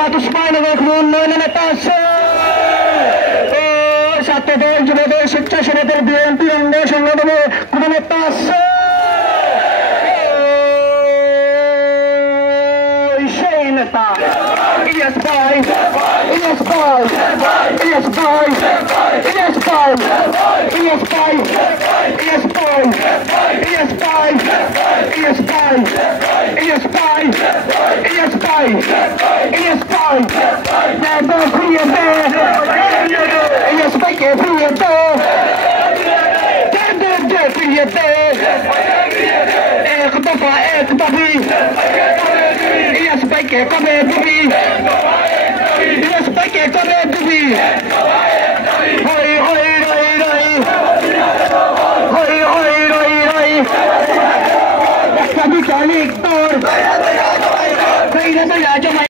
জামাত উসমানীয় উন্নয়নের নেতা আছে, ছাত্রদের যুবদের স্বেচ্ছাসেবকদের বিএনপি অঙ্গ সংগঠনের কোন নেতা আছে? সেই নেতা ইলিয়াস ভাই, ইলিয়াস ভাই, ইলিয়াস ভাই, ইলিয়াস ভাই, ইলিয়াস ভাই, ইলিয়াস ভাই, ইলিয়াস ভাই, ইলিয়াস ভাই, ইলিয়াস ভাই, ইলিয়াস ভাই, ইলিয়াস ভাই, নেতা ফিরিয়ে দে, ইলিয়াস ভাইকে ফিরিয়ে দে, ফিরিয়ে দে, এক দফা এক দাবি, ইলিয়াস ভাইকে কবে দিবি, ইলিয়াস ভাইকে কবে দিবি, হই হই রই রই, হই হই রই রই, একটা বিকালিক তোর